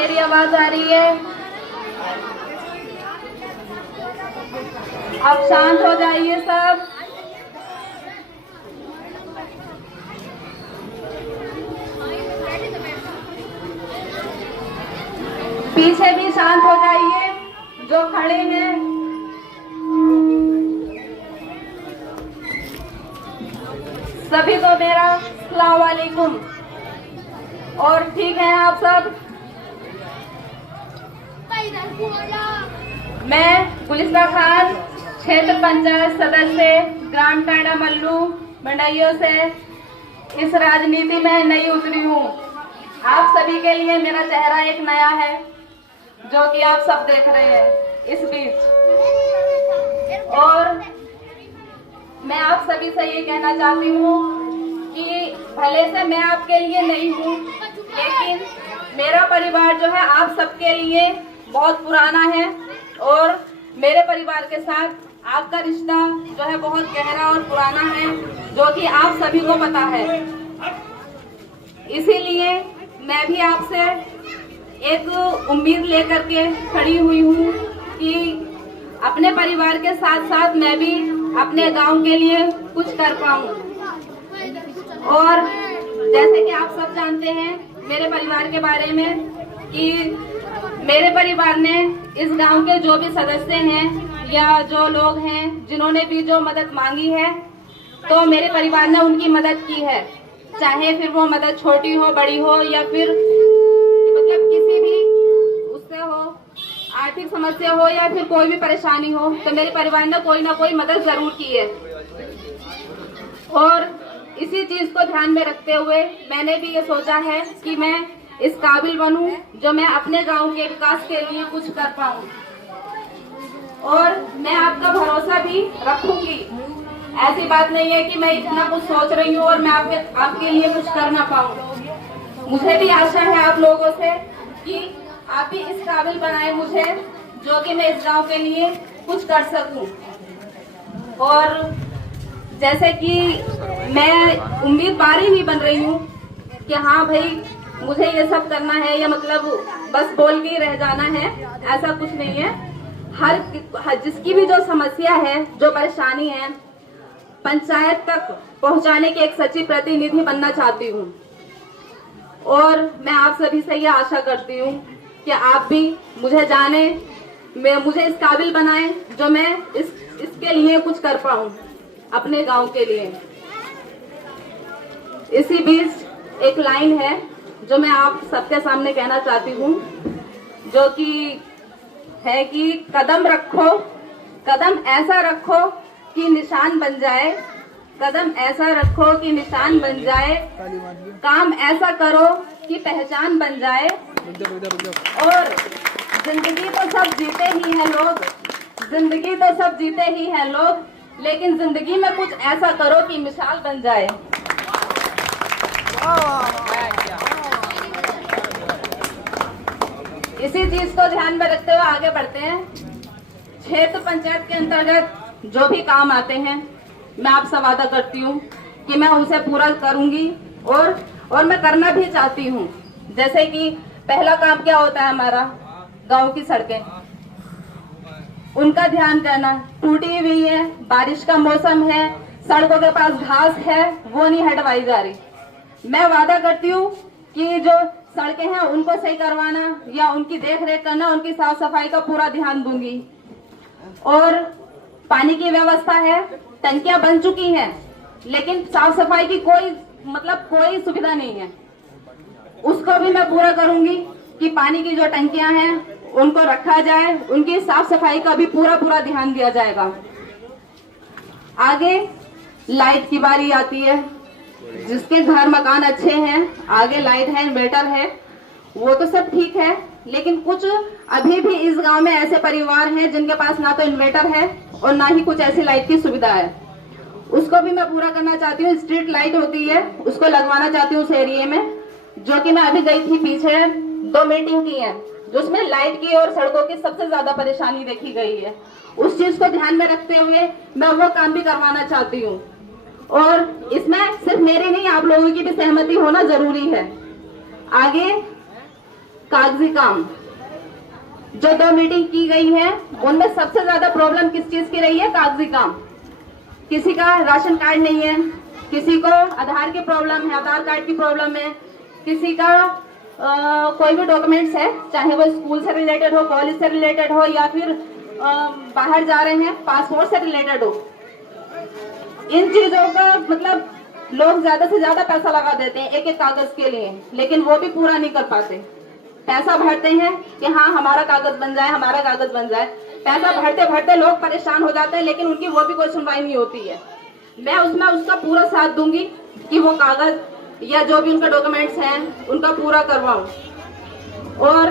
मेरी आवाज आ रही है? अब शांत हो जाइए सब। पीछे भी शांत हो जाइए जो खड़े हैं। सभी को मेरा अस्सलाम वालेकुम। और ठीक है आप सब? मैं गुलिस्ता खान, क्षेत्र पंचायत सदस्य, ग्राम टांडा मल्लू मंडाइयों से इस राजनीति में नई उतरी हूँ। आप सभी के लिए मेरा चेहरा एक नया है, जो कि आप सब देख रहे हैं इस बीच। और मैं आप सभी से ये कहना चाहती हूँ कि भले से मैं आपके लिए नई हूँ, लेकिन मेरा परिवार जो है आप सबके लिए बहुत पुराना है और मेरे परिवार के साथ आपका रिश्ता जो है बहुत गहरा और पुराना है, जो कि आप सभी को पता है। इसीलिए मैं भी आपसे एक उम्मीद लेकर के खड़ी हुई हूँ कि अपने परिवार के साथ साथ मैं भी अपने गांव के लिए कुछ कर पाऊँ। और जैसे कि आप सब जानते हैं मेरे परिवार के बारे में कि मेरे परिवार ने इस गांव के जो भी सदस्य हैं या जो लोग हैं जिन्होंने भी जो मदद मांगी है, तो मेरे परिवार ने उनकी मदद की है, चाहे फिर वो मदद छोटी हो, बड़ी हो, या फिर मतलब किसी भी उससे हो, आर्थिक समस्या हो या फिर कोई भी परेशानी हो, तो मेरे परिवार ने कोई ना कोई मदद जरूर की है। और इसी चीज को ध्यान में रखते हुए मैंने भी ये सोचा है कि मैं इस काबिल बनूं जो मैं अपने गांव के विकास के लिए कुछ कर पाऊं। और मैं आपका भरोसा भी रखूंगी। ऐसी बात नहीं है कि मैं इतना कुछ सोच रही हूँ और मैं आपके लिए कुछ कर ना पाऊं। मुझे भी आशा है आप लोगों से कि आप भी इस काबिल बनाए मुझे, जो कि मैं इस गांव के लिए कुछ कर सकूं। और जैसे कि मैं उम्मीदवार ही नहीं बन रही हूँ कि हाँ भाई मुझे ये सब करना है या मतलब बस बोल के ही रह जाना है, ऐसा कुछ नहीं है। हर जिसकी भी जो समस्या है, जो परेशानी है, पंचायत तक पहुंचाने के एक सच्ची प्रतिनिधि बनना चाहती हूँ। और मैं आप सभी से ये आशा करती हूँ कि आप भी मुझे जाने, मुझे इस काबिल बनाए जो मैं इसके लिए कुछ कर पाऊँ अपने गांव के लिए। इसी बीच एक लाइन है जो मैं आप सबके सामने कहना चाहती हूँ, जो कि है कि कदम रखो, कदम ऐसा रखो कि निशान बन जाए, कदम ऐसा रखो कि निशान बन जाए, काम ऐसा करो कि पहचान बन जाए। और जिंदगी तो सब जीते ही हैं लोग, जिंदगी तो सब जीते ही हैं लोग, लेकिन जिंदगी में कुछ ऐसा करो कि मिसाल बन जाए। इसी चीज को ध्यान में रखते हुए आगे बढ़ते हैं। क्षेत्र पंचायत के अंतर्गत जो भी काम आते हैं, मैं आपसे वादा करती हूँ कि मैं उसे पूरा करूंगी और मैं करना भी चाहती हूँ। जैसे कि पहला काम क्या होता है, हमारा गांव की सड़कें, उनका ध्यान करना। टूटी हुई है, बारिश का मौसम है, सड़कों के पास घास है, वो नहीं हटवाई जा रही। मैं वादा करती हूँ कि जो सड़कें हैं उनको सही करवाना या उनकी देख रेख करना, उनकी साफ सफाई का पूरा ध्यान दूंगी। और पानी की व्यवस्था है, टंकियां बन चुकी हैं, लेकिन साफ सफाई की कोई सुविधा नहीं है, उसको भी मैं पूरा करूंगी कि पानी की जो टंकियां हैं उनको रखा जाए, उनकी साफ सफाई का भी पूरा ध्यान दिया जाएगा। आगे लाइट की बारी आती है। जिसके घर मकान अच्छे हैं, आगे लाइट है, इन्वर्टर है, वो तो सब ठीक है, लेकिन कुछ अभी भी इस गांव में ऐसे परिवार हैं जिनके पास ना तो इन्वर्टर है और ना ही कुछ ऐसी लाइट की सुविधा है। उसको भी मैं पूरा करना चाहती हूँ। स्ट्रीट लाइट होती है, उसको लगवाना चाहती हूँ उस एरिया में, जो कि मैं अभी गई थी, पीछे 2 मीटिंग की है, जिसमें लाइट की और सड़कों की सबसे ज्यादा परेशानी देखी गई है। उस चीज को ध्यान में रखते हुए मैं वो काम भी करवाना चाहती हूँ। और इसमें सिर्फ मेरी नहीं, आप लोगों की भी सहमति होना जरूरी है। आगे कागजी काम, जो 2 मीटिंग की गई है उनमें सबसे ज्यादा प्रॉब्लम किस चीज की रही है? कागजी काम। किसी का राशन कार्ड नहीं है, किसी को आधार की प्रॉब्लम है, आधार कार्ड की प्रॉब्लम है, किसी का कोई भी डॉक्यूमेंट्स है, चाहे वो स्कूल से रिलेटेड हो, कॉलेज से रिलेटेड हो, या फिर बाहर जा रहे हैं पासपोर्ट से रिलेटेड हो, इन चीजों का मतलब लोग ज्यादा से ज्यादा पैसा लगा देते हैं एक एक कागज के लिए, लेकिन वो भी पूरा नहीं कर पाते। पैसा भरते हैं कि हाँ हमारा कागज बन जाए, हमारा कागज बन जाए। पैसा भरते भरते लोग परेशान हो जाते हैं, लेकिन उनकी वो भी कोई सुनवाई नहीं होती है। मैं उसमें उसका पूरा साथ दूंगी कि वो कागज या जो भी उनका डॉक्यूमेंट्स हैं उनका पूरा करवाऊं। और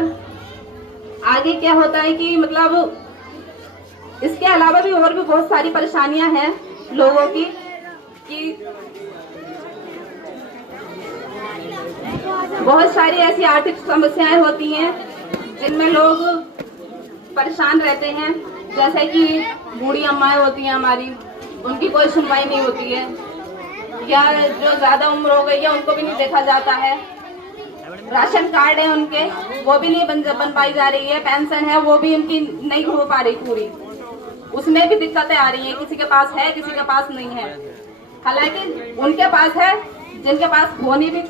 आगे क्या होता है कि मतलब इसके अलावा भी और भी बहुत सारी परेशानियां हैं लोगों की, कि बहुत सारी ऐसी आर्थिक समस्याएं होती हैं जिनमें लोग परेशान रहते हैं। जैसे कि बूढ़ी अम्माएं होती हैं हमारी, उनकी कोई सुनवाई नहीं होती है, या जो ज्यादा उम्र हो गई है उनको भी नहीं देखा जाता है। राशन कार्ड है उनके, वो भी नहीं बन पाई जा रही है। पेंशन है वो भी उनकी नहीं हो पा रही पूरी, उसमें भी दिक्कतें आ रही हैं। किसी के पास है, किसी के पास नहीं है। हालांकि उनके पास है जिनके पास होनी भी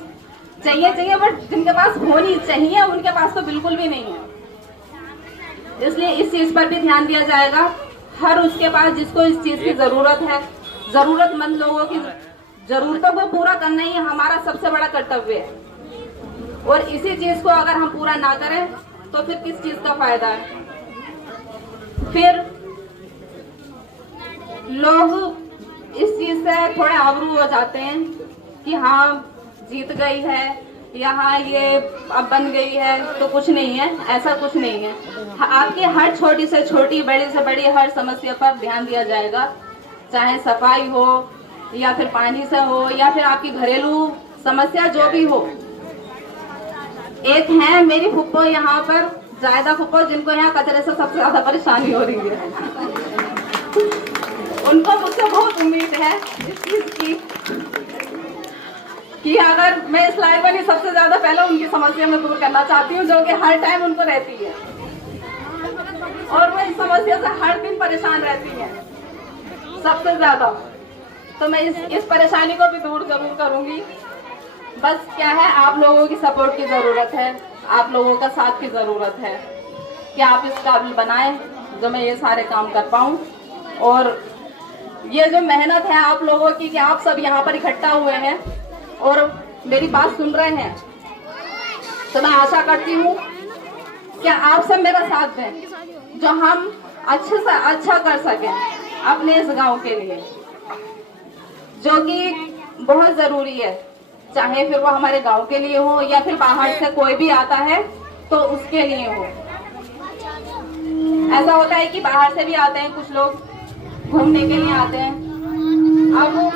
चाहिए, बट जिनके पास होनी चाहिए उनके पास तो बिल्कुल भी नहीं है। इसलिए इस चीज पर भी ध्यान दिया जाएगा। हर उसके पास जिसको इस चीज की जरूरत है, जरूरतमंद लोगों की जरूरतों को पूरा करना ही हमारा सबसे बड़ा कर्तव्य है। और इसी चीज को अगर हम पूरा ना करें तो फिर किस चीज का फायदा है? फिर लोग इस चीज से थोड़े आबरू हो जाते हैं कि हाँ जीत गई है, यहाँ ये अब बन गई है तो कुछ नहीं है। ऐसा कुछ नहीं है। आपकी हर छोटी से छोटी, बड़ी से बड़ी हर समस्या पर ध्यान दिया जाएगा, चाहे सफाई हो या फिर पानी से हो या फिर आपकी घरेलू समस्या जो भी हो। एक है मेरी फुप्पो यहाँ पर, जायदा फुप्पो, जिनको यहाँ कचरे से सबसे ज्यादा परेशानी हो रही है। उनको मुझसे बहुत उम्मीद है इस चीज की कि अगर मैं इस लाइफ में सबसे ज्यादा पहले उनकी समस्या में दूर करना चाहती हूँ, जो कि हर टाइम उनको रहती है और वो इस समस्या से हर दिन परेशान रहती है सबसे ज्यादा। तो मैं इस परेशानी को भी दूर जरूर करूंगी। बस क्या है, आप लोगों की सपोर्ट की जरूरत है, आप लोगों का साथ की जरूरत है कि आप इस काबिल बनाएं जो मैं ये सारे काम कर पाऊं। और ये जो मेहनत है आप लोगों की कि आप सब यहाँ पर इकट्ठा हुए हैं और मेरी बात सुन रहे हैं, तो मैं आशा करती हूँ कि आप सब मेरा साथ दें, जो हम अच्छे से अच्छा कर सकें अपने इस गांव के लिए, जो कि बहुत जरूरी है। चाहे फिर वो हमारे गांव के लिए हो या फिर बाहर से कोई भी आता है तो उसके लिए हो। ऐसा होता है कि बाहर से भी आते हैं कुछ लोग, घूमने के लिए आते हैं। अब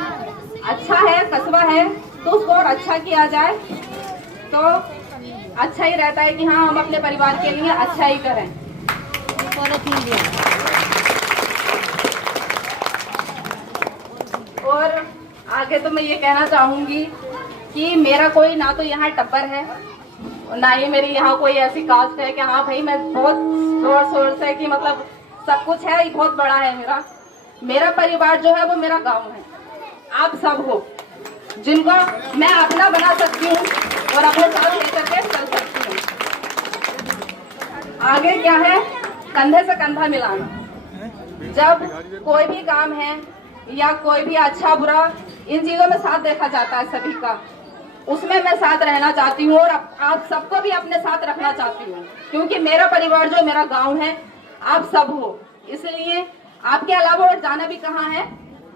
अच्छा है, कस्बा है, तो उसको और अच्छा किया जाए तो अच्छा ही रहता है कि हाँ हम अपने परिवार के लिए अच्छा ही करें। और आगे तो मैं ये कहना चाहूंगी कि मेरा कोई ना तो यहाँ टब्बर है, ना ही मेरी यहाँ कोई ऐसी कास्ट है कि हाँ भाई मैं बहुत जोर शोर से कि मतलब सब कुछ है, बहुत बड़ा है मेरा परिवार जो है वो मेरा गांव है। आप सब हो जिनको मैं अपना बना सकती हूँ और अपने साथ लेकर के चल सकती हूँ। आगे क्या है, कंधे से कंधा मिलाना। जब कोई भी काम है या कोई भी अच्छा बुरा, इन चीजों में साथ देखा जाता है सभी का, उसमें मैं साथ रहना चाहती हूँ और आप सबको भी अपने साथ रखना चाहती हूँ, क्योंकि मेरा परिवार जो मेरा गांव है आप सब हो। इसलिए आपके अलावा और जाना भी कहाँ है,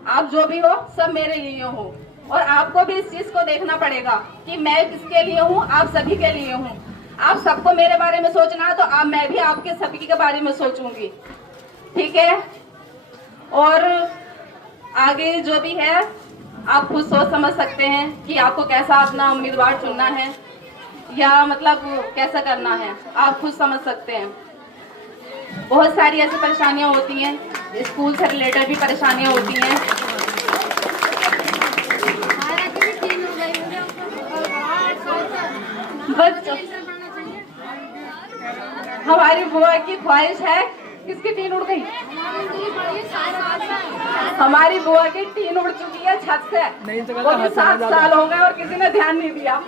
आप जो भी हो सब मेरे लिए हो। और आपको भी इस चीज को देखना पड़ेगा कि मैं किसके लिए हूँ, आप सभी के लिए हूँ। आप सबको मेरे बारे में सोचना है तो मैं भी आपके सभी के बारे में सोचूंगी, ठीक है। और आगे जो भी है आप खुद सोच समझ सकते हैं कि आपको कैसा अपना उम्मीदवार चुनना है या मतलब कैसा करना है, आप खुद समझ सकते हैं। बहुत सारी ऐसी परेशानियां होती हैं, स्कूल से रिलेटेड भी परेशानियां होती हैं। हमारी बुआ की ख्वाहिश है, किसकी टीन उड़ गई? हमारी बुआ की टीन उड़ चुकी है छत से। वो भी 7 साल हो गए और किसी ने ध्यान नहीं दिया।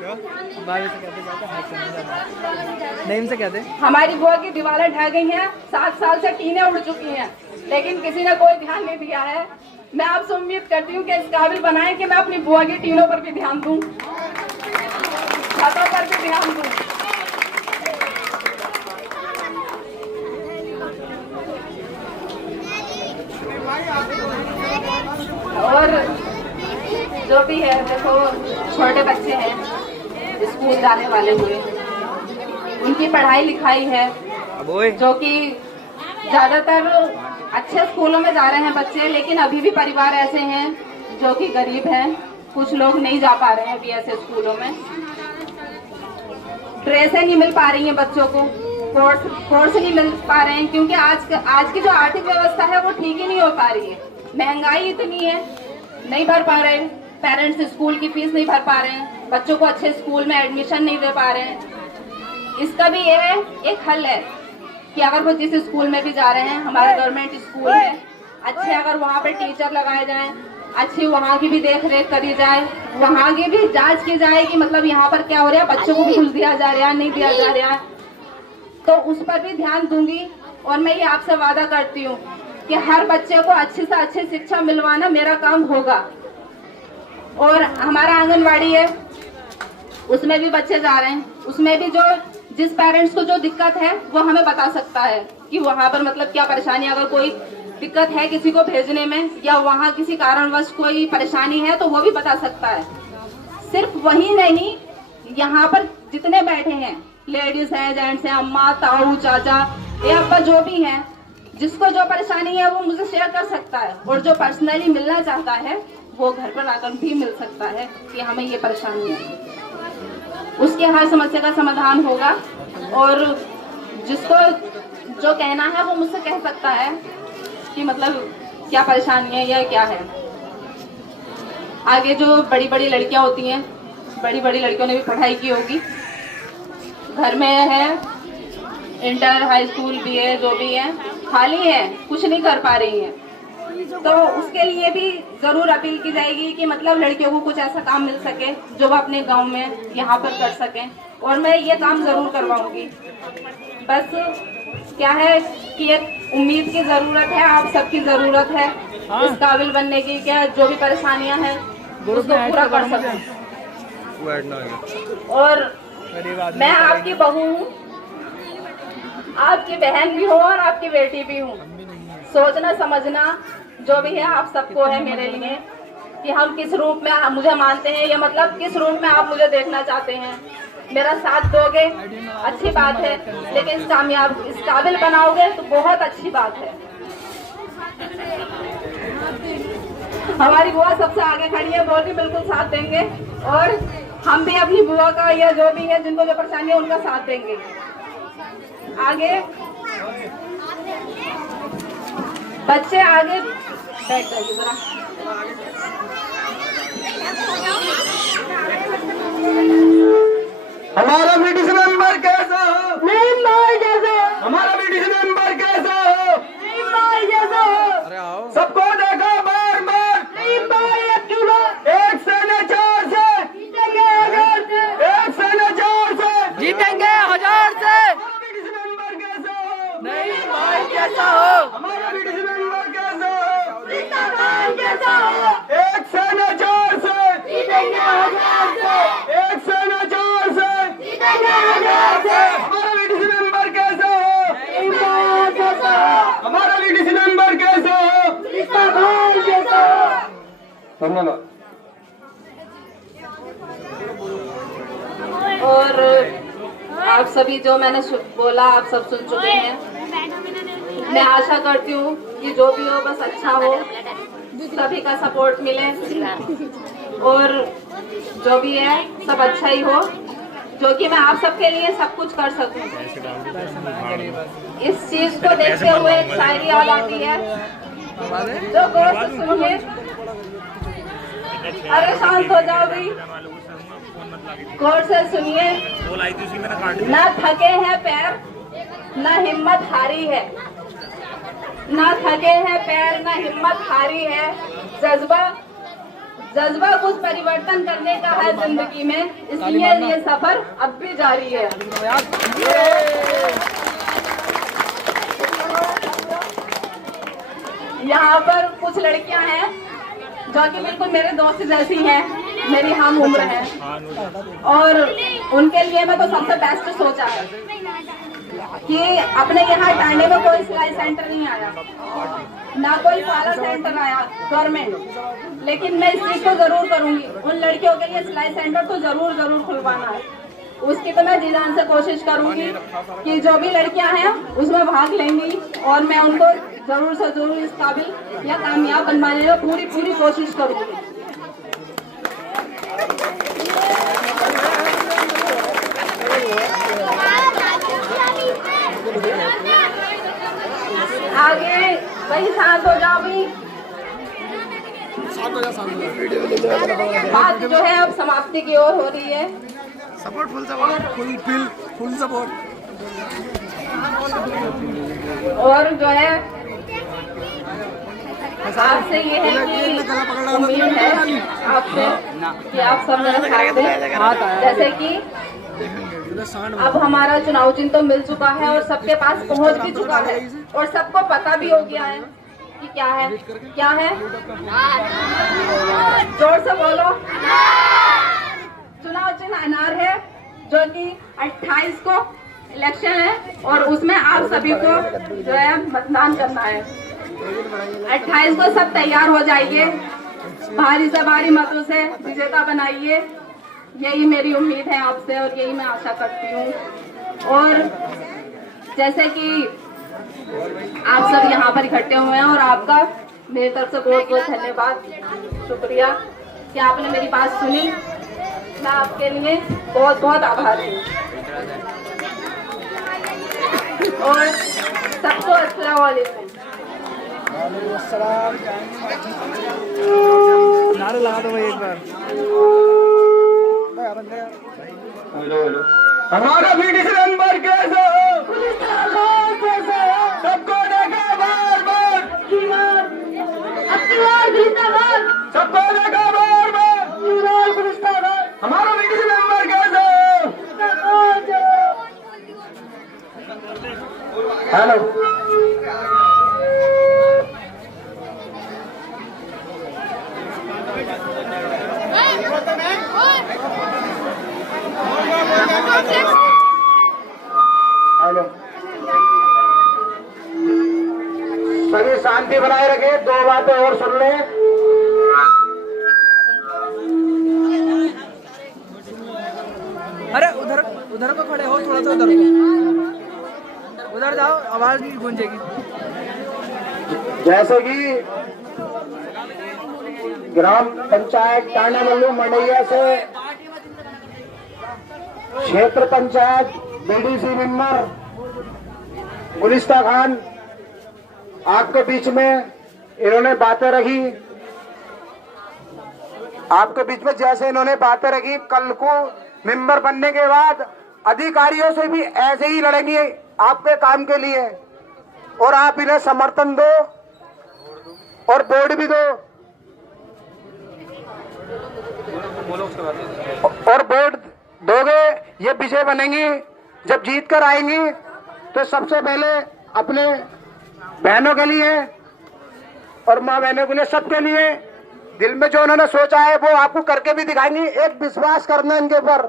नेम से कहते हमारी बुआ की दीवारें ढह गई हैं, 7 साल से टीनें उड़ चुकी हैं, लेकिन किसी ने कोई ध्यान नहीं दिया है। मैं आपसे उम्मीद करती हूँ कि इस काबिल बनाएं कि मैं अपनी बुआ की टीनों पर भी ध्यान दूं, छतों पर भी ध्यान दूं। और जो भी है, देखो छोटे बच्चे हैं स्कूल जाने वाले हुए, उनकी पढ़ाई लिखाई है, जो कि ज्यादातर अच्छे स्कूलों में जा रहे हैं बच्चे, लेकिन अभी भी परिवार ऐसे हैं जो कि गरीब हैं। कुछ लोग नहीं जा पा रहे हैं अभी ऐसे स्कूलों में। ड्रेसें नहीं मिल पा रही हैं बच्चों को, कोर्स नहीं मिल पा रहे हैं, क्योंकि आज की जो आर्थिक व्यवस्था है वो ठीक ही नहीं हो पा रही है। महंगाई इतनी है, नहीं भर पा रहे हैं पेरेंट्स, स्कूल की फीस नहीं भर पा रहे हैं, बच्चों को अच्छे स्कूल में एडमिशन नहीं दे पा रहे हैं। इसका भी ये एक हल है कि अगर वो जिस स्कूल में भी जा रहे हैं, हमारे गवर्नमेंट स्कूल है, अच्छे अगर वहाँ पे टीचर लगाए जाएं, अच्छी वहाँ की भी देख रेख करी जाए, वहाँ की भी जांच की जाए कि मतलब यहाँ पर क्या हो रहा है, बच्चों को भी कुछ दिया जा रहा है नहीं दिया जा रहा है, तो उस पर भी ध्यान दूंगी। और मैं ये आपसे वादा करती हूँ कि हर बच्चे को अच्छी से अच्छी शिक्षा मिलवाना मेरा काम होगा। और हमारा आंगनवाड़ी है, उसमें भी बच्चे जा रहे हैं, उसमें भी जिस पेरेंट्स को जो दिक्कत है वो हमें बता सकता है कि वहाँ पर मतलब क्या परेशानी, अगर कोई दिक्कत है किसी को भेजने में या वहाँ किसी कारणवश कोई परेशानी है तो वो भी बता सकता है। सिर्फ वही नहीं, यहाँ पर जितने बैठे हैं, लेडीज हैं, जेंट्स हैं, अम्मा, ताऊ, चाचा या अब्बा, जो भी हैं, जिसको जो परेशानी है वो मुझे शेयर कर सकता है, और जो पर्सनली मिलना चाहता है वो घर पर आकर भी मिल सकता है कि हमें ये परेशानी है। उसके हर समस्या का समाधान होगा, और जिसको जो कहना है वो मुझसे कह सकता है कि मतलब क्या परेशानी है या क्या है। आगे जो बड़ी बड़ी लड़कियां होती हैं, बड़ी बड़ी लड़कियों ने भी पढ़ाई की होगी, घर में है, इंटर, हाई स्कूल, बीए, जो भी है, खाली है, कुछ नहीं कर पा रही हैं, तो उसके लिए भी जरूर अपील की जाएगी कि मतलब लड़कियों को कुछ ऐसा काम मिल सके जो वो अपने गांव में यहाँ पर कर सकें, और मैं ये काम जरूर करवाऊंगी। बस क्या है कि एक उम्मीद की जरूरत है, आप सबकी जरूरत है इस काबिल बनने की, क्या जो भी परेशानियां हैं उसको पूरा कर सकें। और मैं आपकी बहू हूँ, आपकी बहन भी हूँ और आपकी बेटी भी हूँ। सोचना समझना जो भी है आप सबको है मेरे लिए, कि हम किस रूप में मुझे मानते हैं, या मतलब किस रूप में आप मुझे देखना चाहते हैं। मेरा साथ दोगे अच्छी बात है, लेकिन कामयाब इस काबिल बनाओगे तो बहुत अच्छी बात है। हमारी बुआ सबसे आगे खड़ी है, बोल के बिल्कुल साथ देंगे, और हम भी अपनी बुआ का या जो भी है जिनको जो परेशानी है उनका साथ देंगे। आगे बच्चे आगे बैठ जाइए जरा। हमारा बीटीसी मेंबर कैसा हो? नहीं भाई जैसा। हमारा बीटीसी मेंबर कैसा हो? नहीं भाई जैसा। अरे आओ, सबको देखो बार बार। नहीं भाई अकेला। एक से न 4 से जीतेंगे 1000 से। एक से न 4 से जीतेंगे 1000 से। हमारा बीटीसी मेंबर कैसा हो? नहीं भाई कैसा हो? हमारा बीटीसी मेंबर कैसा हो? जीता भाई जैसा हो। एक से न 4 से जीतेंगे 1000 से। एक से न 4 से जीतेंगे 1000 से। हमारा बीटीसी मेंबर कैसा हो? नहीं भाई जैसा हो। हमारा बीटीसी मेंबर कैसा हो? जीता भाई जैसा हो। धन्यवाद। और आप सभी जो मैंने बोला आप सब सुन चुके हैं। मैं आशा करती हूँ कि जो भी हो बस अच्छा हो, सभी का सपोर्ट मिले, और जो भी है सब अच्छा ही हो, जो कि मैं आप सबके लिए सब कुछ कर सकूं। इस चीज को देखते हुए एक शायरी याद आती है, जो गौर से सुनिए। अरे शांत हो जाओ भाई, गौर से सुनिए। न थके हैं पैर, ना हिम्मत हारी है, ना थके हैं पैर, ना हिम्मत हारी है। जज्बा कुछ परिवर्तन करने का है जिंदगी में, इसलिए ये सफर अब भी जारी है। यहाँ पर कुछ लड़कियां हैं जो कि बिल्कुल मेरे दोस्त जैसी हैं, मेरी हम उम्र है, और उनके लिए मैं तो सबसे बेस्ट सोचा है कि अपने यहाँ टांडे में कोई सिलाई सेंटर नहीं आया, ना कोई पार्लर सेंटर आया गवर्नमेंट, लेकिन मैं इस चीज को जरूर करूंगी। उन लड़कियों के लिए सिलाई सेंटर तो जरूर खुलवाना है। उसकी तो मैं जी जान से कोशिश करूंगी कि जो भी लड़कियां हैं उसमें भाग लेंगी, और मैं उनको जरूर से जरूर इस काबिल या कामयाब बनवाने में पूरी कोशिश करूंगी। आगे वही शांत हो जाओ भी। बात जो है अब समाप्ति की ओर हो रही है। Support full support full support. और जो है आपसे ये है कि उम्मीद है आपसे कि आप सब मेरे साथ दें। जैसे कि अब हमारा चुनाव चिन्ह तो मिल चुका है और सबके पास पहुंच भी चुका है, और सबको पता भी हो गया है कि क्या है। जोर से बोलो। चुनाव चिन्ह अनार है, जो कि 28 को इलेक्शन है, और उसमें आप सभी को जो है मतदान करना है। 28 को सब तैयार हो जाइए, भारी से भारी मतों से विजेता बनाइए। यही मेरी उम्मीद है आपसे, और यही मैं आशा करती हूँ। और जैसे कि आप सब यहाँ पर इकट्ठे हुए हैं, और आपका मेरी तरफ से बहुत बहुत धन्यवाद, शुक्रिया कि आपने मेरी बात सुनी। मैं आपके लिए बहुत बहुत आभारी हूँ। और सबको अस्सलाम वालेकुम। नारे लगा दो भाई एक बार। हमारा बीटीसी नंबर कैसे हो? सबको देखा बार बार, सबको देखा बार बार। हमारा बीटीसी नंबर कैसे हो? हेलो, हेलो, सभी शांति बनाए रखे। दो बातें और सुन ले। अरे उधर को खड़े हो, थोड़ा सा उधर जाओ, आवाज नहीं गूंजेगी। जैसे कि ग्राम पंचायत टांडा मल्लू मंडैया से क्षेत्र पंचायत बीडीसी मेंबर गुलिस्ता खान आपके बीच में इन्होंने बातें रखी। आपके बीच में जैसे इन्होंने बातें रखी, कल को मेंबर बनने के बाद अधिकारियों से भी ऐसे ही लड़ेंगे आपके काम के लिए, और आप इन्हें समर्थन दो और वोट भी दो, और वोट दोगे ये विजय बनेंगी। जब जीत कर आएंगी तो सबसे पहले अपने बहनों के लिए और माँ बहनों के लिए, सबके लिए दिल में जो उन्होंने सोचा है वो आपको करके भी दिखाएंगी। एक विश्वास करना इनके ऊपर,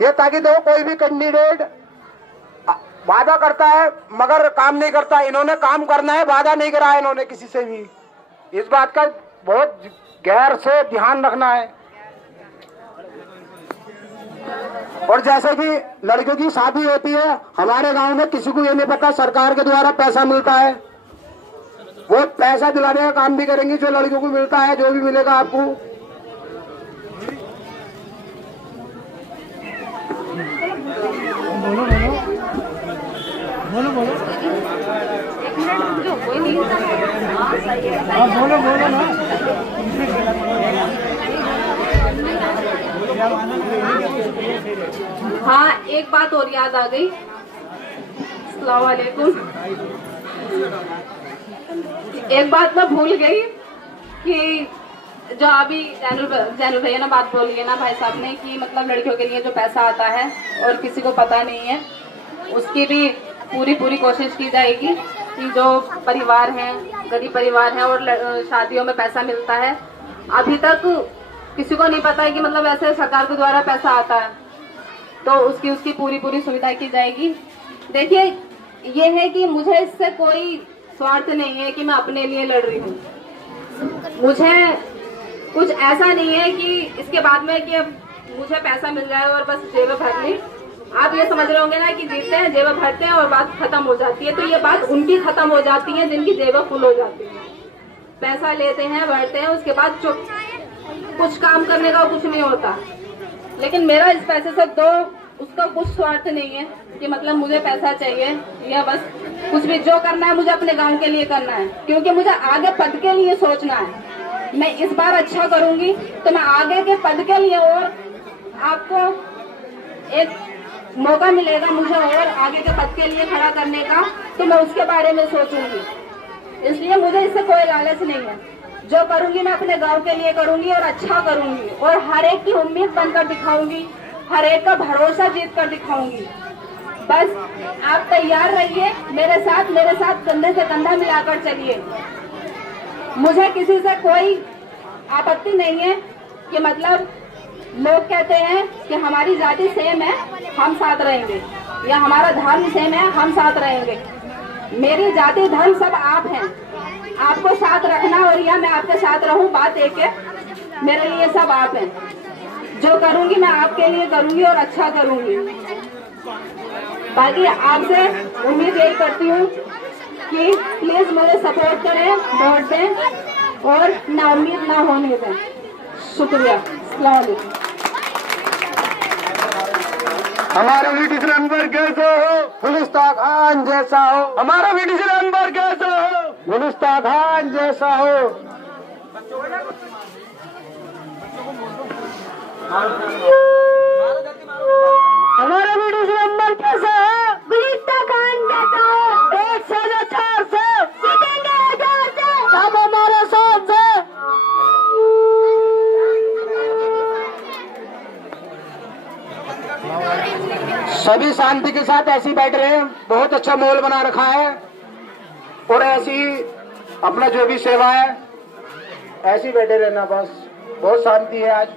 ये ताकि देखो कोई भी कैंडिडेट वादा करता है मगर काम नहीं करता। इन्होंने काम करना है, वादा नहीं करा है इन्होंने किसी से भी। इस बात का बहुत गैर से ध्यान रखना है। और जैसे कि लड़कियों की शादी होती है, हमारे गांव में किसी को ये नहीं पता सरकार के द्वारा पैसा मिलता है, वो पैसा दिलाने का काम भी करेंगी। जो लड़कियों को मिलता है, जो भी मिलेगा आपको। बोलो बोलो ना। हाँ, एक बात और याद आ गई। अस्सलाम वालेकुम। एक बात मैं भूल गई कि जो अभी जैनुल भैया ने बात बोली है ना भाई साहब ने, कि मतलब लड़कियों के लिए जो पैसा आता है और किसी को पता नहीं है, उसकी भी पूरी कोशिश की जाएगी कि जो परिवार हैं, गरीब परिवार हैं और शादियों में पैसा मिलता है, अभी तक किसी को नहीं पता है कि मतलब ऐसे सरकार के द्वारा पैसा आता है, तो उसकी पूरी सुविधा की जाएगी। देखिए, ये है कि मुझे इससे कोई स्वार्थ नहीं है कि मैं अपने लिए लड़ रही हूँ। मुझे कुछ ऐसा नहीं है कि इसके बाद में कि अब मुझे पैसा मिल जाए और बस जेब भर ली। आप ये समझ रहे होंगे ना कि जीतते हैं, जेब भरते हैं और बात खत्म हो जाती है, तो ये बात उनकी खत्म हो जाती है जिनकी जेब फुल हो जाती है। पैसा लेते हैं, भरते हैं, उसके बाद चुप, कुछ काम करने का कुछ नहीं होता। लेकिन मेरा इस पैसे से तो उसका कुछ स्वार्थ नहीं है कि मतलब मुझे पैसा चाहिए या बस कुछ भी जो करना है मुझे अपने गांव के लिए करना है, क्योंकि मुझे आगे पद के लिए सोचना है। मैं इस बार अच्छा करूंगी तो मैं आगे के पद के लिए और आपको एक मौका मिलेगा मुझे और आगे के पद के लिए खड़ा करने का, तो मैं उसके बारे में सोचूंगी। इसलिए मुझे इससे कोई लालच नहीं है। जो करूंगी मैं अपने गांव के लिए करूंगी और अच्छा करूंगी और हर एक की उम्मीद बनकर दिखाऊंगी, हर एक का भरोसा जीत कर दिखाऊंगी। बस आप तैयार रहिए, मेरे साथ कंधे से कंधा मिलाकर चलिए। मुझे किसी से कोई आपत्ति नहीं है कि मतलब लोग कहते हैं कि हमारी जाति सेम है, हम साथ रहेंगे, या हमारा धर्म सेम है, हम साथ रहेंगे। मेरी जाति धर्म सब आप हैं, आपको साथ रखना और या मैं आपके साथ रहूं, बात एक है। मेरे लिए सब आप हैं। जो करूंगी मैं आपके लिए करूंगी और अच्छा करूंगी। बाकी आपसे उम्मीद यही करती हूँ कि प्लीज मुझे सपोर्ट करें, वोट दें और ना उम्मीद ना होने दें। शुक्रिया। अस्सलाम वालेकुम। हमारा वीडियो अनवर कैसे हो, गुलिस्तान खान जैसा हो। हमारा वीडियो अनवर कैसे हो, गुलिस्तान खान जैसा हो। हमारा वीडियो अनवर कैसा है, गुलिस्तान खान जैसा हो। 104 से जीतेंगे 1000 से। सब हमारे साथ से। सभी शांति के साथ ऐसे ही बैठ रहे हैं। बहुत अच्छा माहौल बना रखा है और ऐसी अपना जो भी सेवा है ऐसे ही बैठे रहना, बस बहुत शांति है आज।